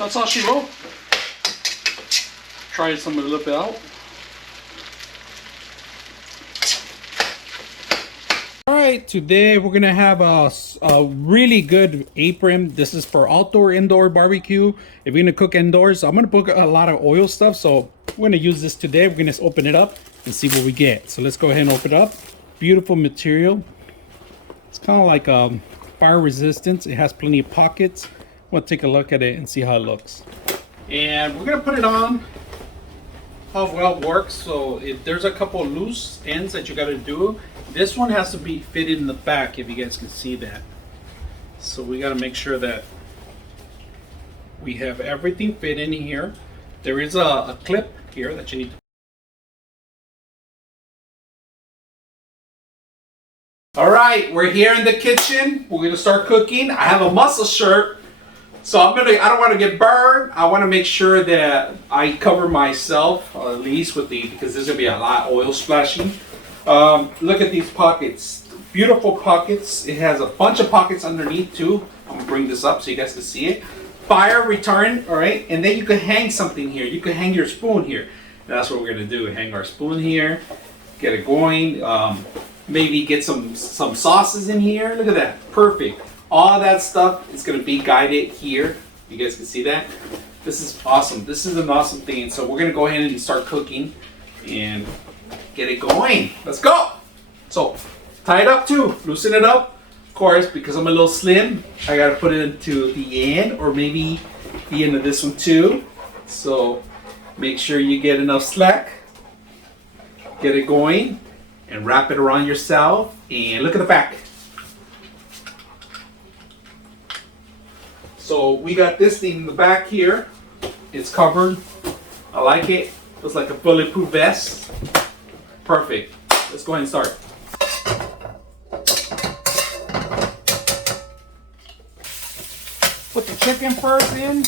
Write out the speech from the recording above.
That's all she wrote. Try some of the lip out. Alright, today we're gonna have a really good apron. This is for outdoor, indoor barbecue. If you're gonna cook indoors, I'm gonna put a lot of oil stuff, so we're gonna use this today. We're gonna open it up and see what we get. So let's go ahead and open it up. Beautiful material. It's kind of like fire resistance. It has plenty of pockets. We'll take a look at it and see how it looks. And we're gonna put it on how well it works. So there's a couple of loose ends that you got to do. This one has to be fitted in the back, if you guys can see that. So we got to make sure that we have everything fit in here. There is a clip here that you need to. All right, we're here in the kitchen. We're gonna start cooking. I have a muscle shirt, so I don't want to get burned. I want to make sure that I cover myself at least because there's gonna be a lot of oil splashing. Look at these pockets, beautiful pockets. It has a bunch of pockets underneath too. I'm gonna bring this up so you guys can see it. Fire retardant, all right, and then you can hang something here. You can hang your spoon here. And that's what we're gonna do. Hang our spoon here, get it going. Maybe get some sauces in here. Look at that, perfect. All that stuff is gonna be guided here. You guys can see that. This is awesome. This is an awesome thing. So we're gonna go ahead and start cooking and get it going. Let's go. So tie it up too, loosen it up. Of course, because I'm a little slim, I gotta put it into the end, or maybe the end of this one too. So make sure you get enough slack. Get it going and wrap it around yourself. And look at the back. So we got this thing in the back here. It's covered. I like it. Looks like a bulletproof vest. Perfect. Let's go ahead and start. Put the chicken first in.